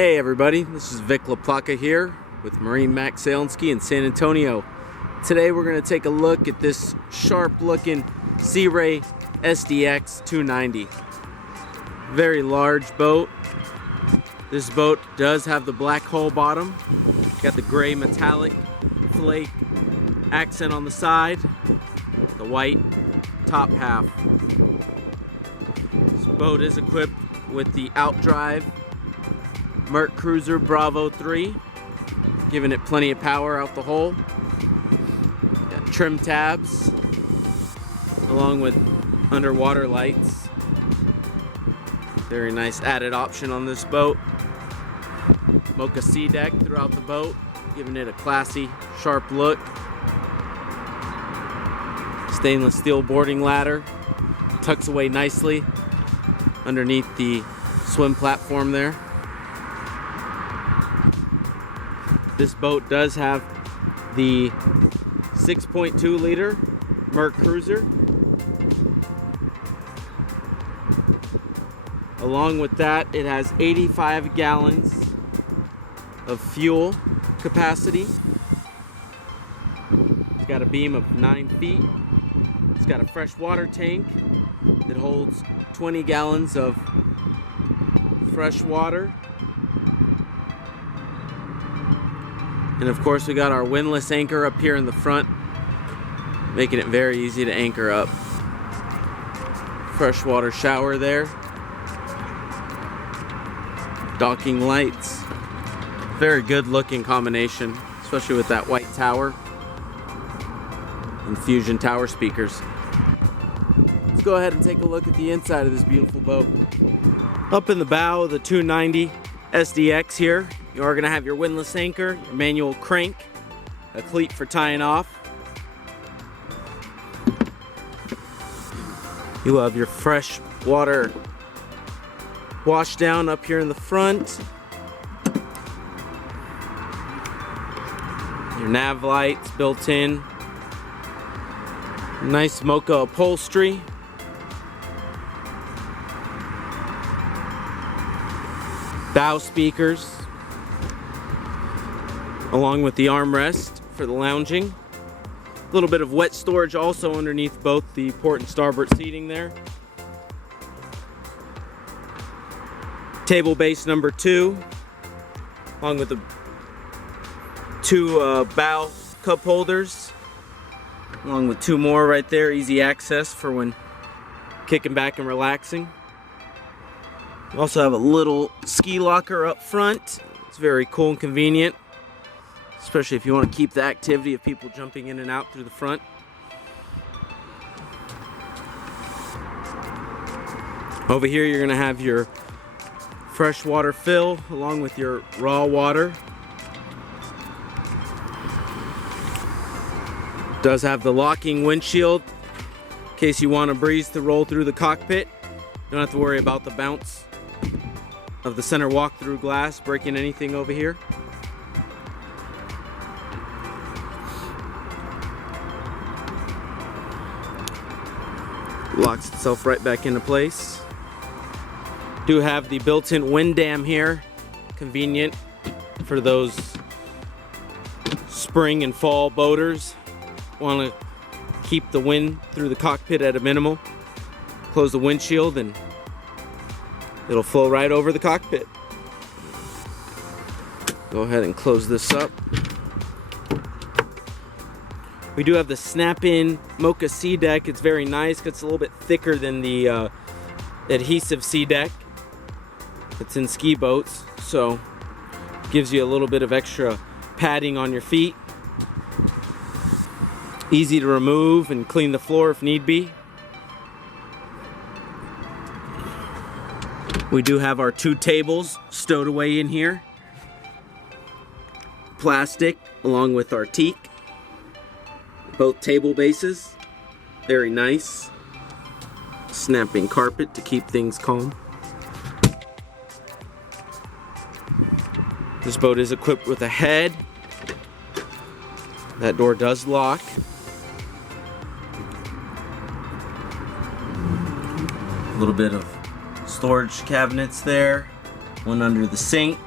Hey everybody, this is Vic LaPlaca here with Marine Max Sail and Ski in San Antonio. Today we're going to take a look at this sharp looking Sea Ray SDX290. Very large boat. This boat does have the black hull bottom. Got the gray metallic flake accent on the side. The white top half. This boat is equipped with the outdrive Mercruiser Bravo 3, giving it plenty of power out the hole. Got trim tabs along with underwater lights. Very nice added option on this boat. Mocha sea deck throughout the boat, giving it a classy, sharp look. Stainless steel boarding ladder tucks away nicely underneath the swim platform there. This boat does have the 6.2 liter Mercruiser. Along with that, it has 85 gallons of fuel capacity. It's got a beam of 9 feet. It's got a freshwater tank that holds 20 gallons of fresh water. And of course we got our windlass anchor up here in the front, making it very easy to anchor up. Freshwater shower there. Docking lights. Very good looking combination, especially with that white tower and Fusion tower speakers. Let's go ahead and take a look at the inside of this beautiful boat. Up in the bow of the 290 SDX here, you are going to have your windlass anchor, your manual crank, a cleat for tying off. You have your fresh water wash down up here in the front. Your nav lights built in. Nice mocha upholstery. Bow speakers, along with the armrest for the lounging. A little bit of wet storage also underneath both the port and starboard seating there. Table base number 2, along with the 2 bow cup holders, along with 2 more right there, easy access for when kicking back and relaxing. You also have a little ski locker up front. It's very cool and convenient, especially if you want to keep the activity of people jumping in and out through the front. Over here you're going to have your freshwater fill along with your raw water. It does have the locking windshield in case you want a breeze to roll through the cockpit. You don't have to worry about the bounce of the center walk-through glass breaking anything over here. Locks itself right back into place. Do have the built-in wind dam here, convenient for those spring and fall boaters. Want to keep the wind through the cockpit at a minimal. Close the windshield and it'll flow right over the cockpit. Go ahead and close this up. We do have the snap-in Mocha sea deck. It's very nice. It's a little bit thicker than the adhesive sea deck. It's in ski boats, so gives you a little bit of extra padding on your feet. Easy to remove and clean the floor if need be. We do have our 2 tables stowed away in here. Plastic along with our teak. Both table bases. Very nice. Snapping carpet to keep things calm. This boat is equipped with a head. That door does lock. A little bit of storage cabinets there. One under the sink.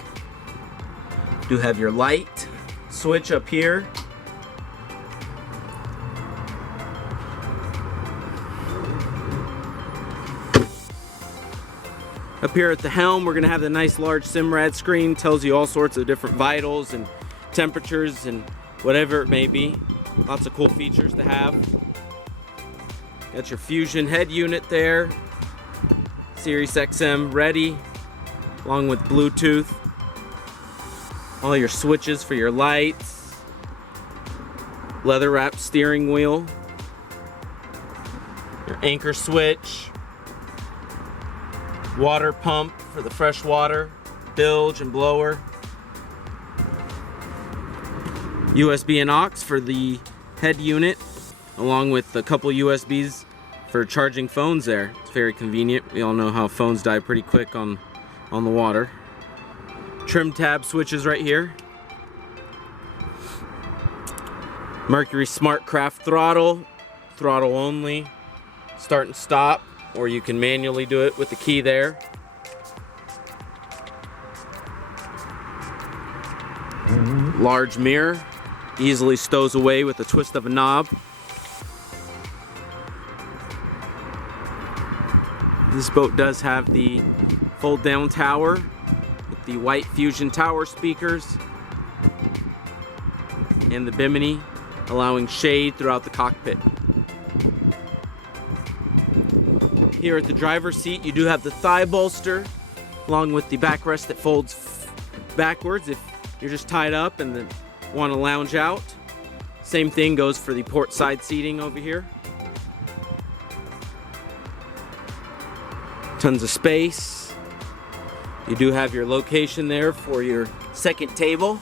Do have your light switch up here. Up here at the helm, we're gonna have the nice large Simrad screen. Tells you all sorts of different vitals and temperatures and whatever it may be. Lots of cool features to have. Got your Fusion head unit there. Sirius XM ready, along with Bluetooth. All your switches for your lights. Leather wrapped steering wheel. Your anchor switch. Water pump for the fresh water. Bilge and blower. USB and aux for the head unit, along with a couple USBs for charging phones there. It's very convenient. We all know how phones die pretty quick on the water. Trim tab switches right here. Mercury Smart Craft throttle only. Start and stop, or you can manually do it with the key there. Large mirror. Easily stows away with a twist of a knob. This boat does have the fold down tower with the white Fusion tower speakers and the bimini, allowing shade throughout the cockpit. Here at the driver's seat, you do have the thigh bolster along with the backrest that folds backwards if you're just tied up and then want to lounge out. Same thing goes for the port side seating over here. Tons of space. You do have your location there for your second table.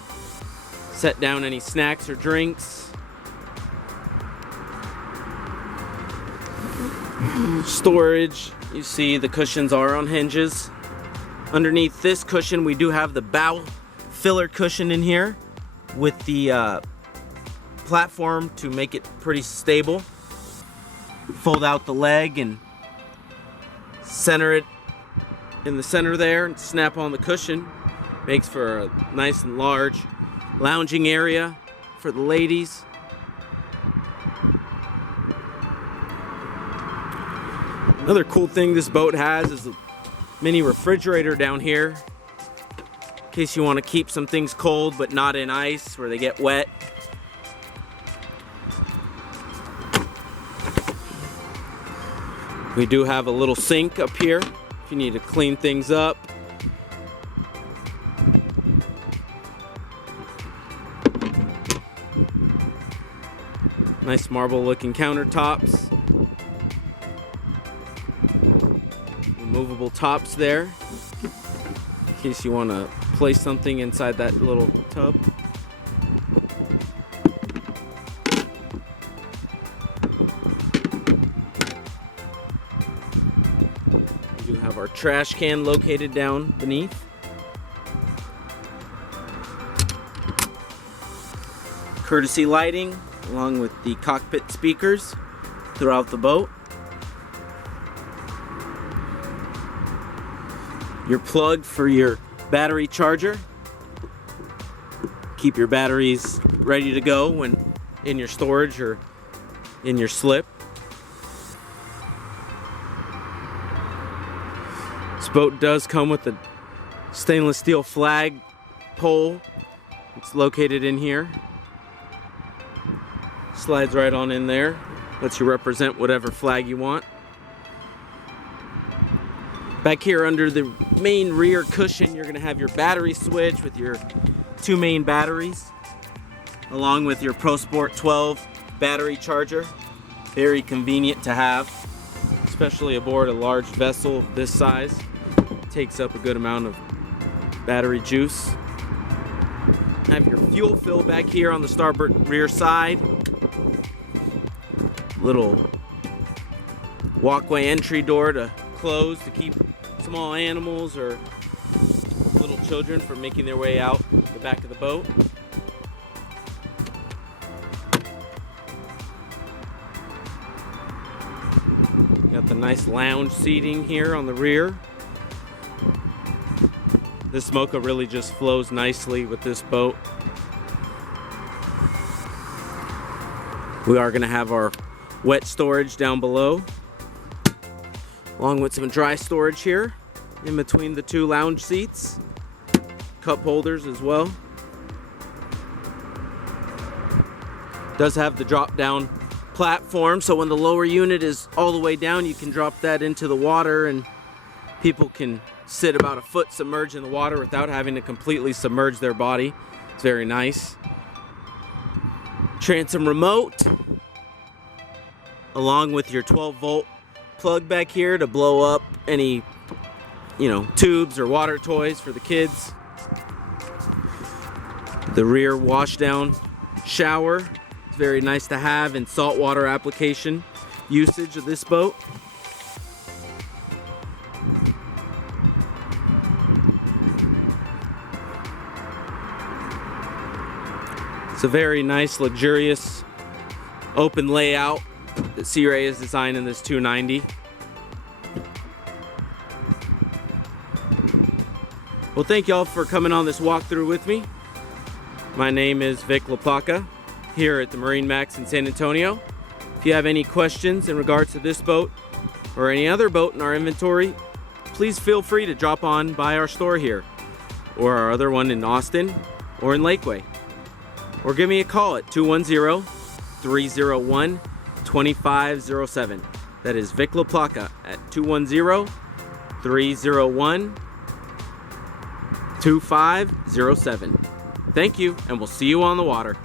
Set down any snacks or drinks. Storage. You see the cushions are on hinges. Underneath this cushion, we do have the bow filler cushion in here with the platform to make it pretty stable. Fold out the leg and center it in the center there and snap on the cushion. Makes for a nice and large lounging area for the ladies. Another cool thing this boat has is a mini refrigerator down here, in case you want to keep some things cold but not in ice where they get wet. We do have a little sink up here if you need to clean things up. Nice marble looking countertops. Removable tops there, in case you want to place something inside that little tub. We do have our trash can located down beneath. Courtesy lighting along with the cockpit speakers throughout the boat. Your plug for your battery charger. Keep your batteries ready to go when in your storage or in your slip. This boat does come with a stainless steel flag pole. It's located in here. Slides right on in there. Lets you represent whatever flag you want. Back here under the main rear cushion, you're going to have your battery switch with your 2 main batteries, along with your Pro Sport 12 battery charger. Very convenient to have, especially aboard a large vessel of this size. Takes up a good amount of battery juice. Have your fuel fill back here on the starboard rear side. Little walkway entry door to close to keep small animals or little children from making their way out the back of the boat. Got the nice lounge seating here on the rear. This Mocha really just flows nicely with this boat. We are going to have our wet storage down below, along with some dry storage here in between the two lounge seats. Cup holders as well. Does have the drop down platform, so when the lower unit is all the way down, you can drop that into the water and people can sit about a foot submerged in the water without having to completely submerge their body. It's very nice. Transom remote, along with your 12-volt plug back here to blow up any, tubes or water toys for the kids. The rear washdown shower. It's very nice to have in saltwater application usage of this boat. It's a very nice, luxurious, open layout that Sea Ray has designed in this 290. Well, thank y'all for coming on this walkthrough with me. My name is Vic LaPlaca here at the Marine Max in San Antonio. If you have any questions in regards to this boat or any other boat in our inventory, please feel free to drop on by our store here, or our other one in Austin or in Lakeway. Or give me a call at 210-301-2507. That is Vic LaPlaca at 210-301-2507. Thank you, and we'll see you on the water.